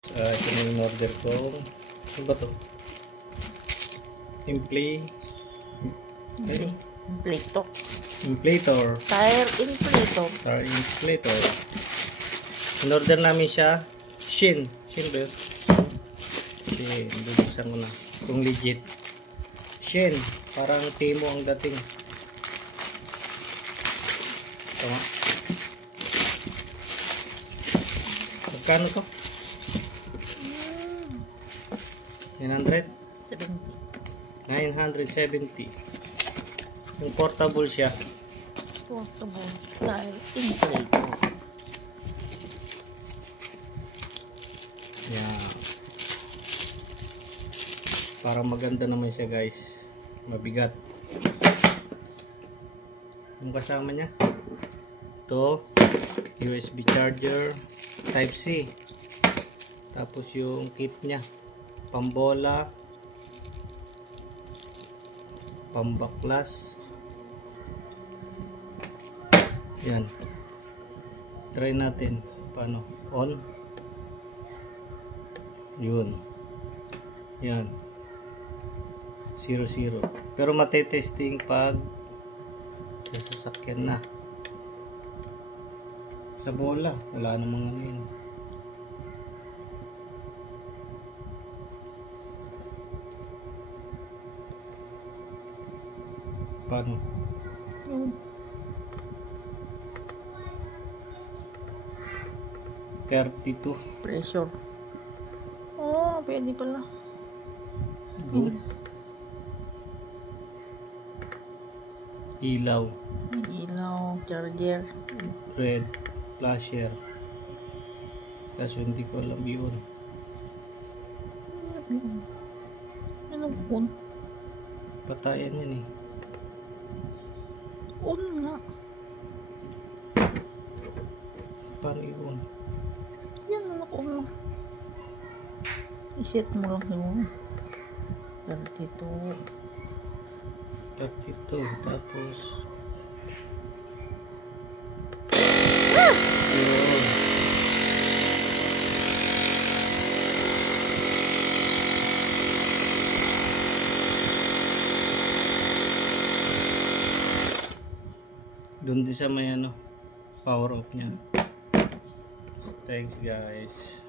Ito na yung order ko. Ano ba to? Inflator. Tire inflator. Tire inflator. In-order namin siya. Shin ba yun? Shin. Bubuksan ko na. Kung legit. Shin. Parang Temo ang dating. Tama. Magkano to? 900? 970. Yung portable siya. Portable tire inflator. Yeah. Parang maganda naman siya, guys. Mabigat. Yung kasama niya. Ito. USB charger. Type C. Tapos yung kit niya. Pambola. Pambaklas. Yan. Try natin. Paano? On. Yun. Yan. 0-0. Pero matetesting pag sa sasakyan na. Sa bola. Wala namang ano yun. Paano? 32. Pressure. Oh, pwede pala. Good. Ilaw. Ilaw, charger. Red. Flasher. Kaso hindi ko alam yun. Ano on? Patayan yan eh. On nga. Paano yun? Yan, on. I-set mo lang yun. 32. Tapos doon din sa may ano, power off niya. Thanks guys.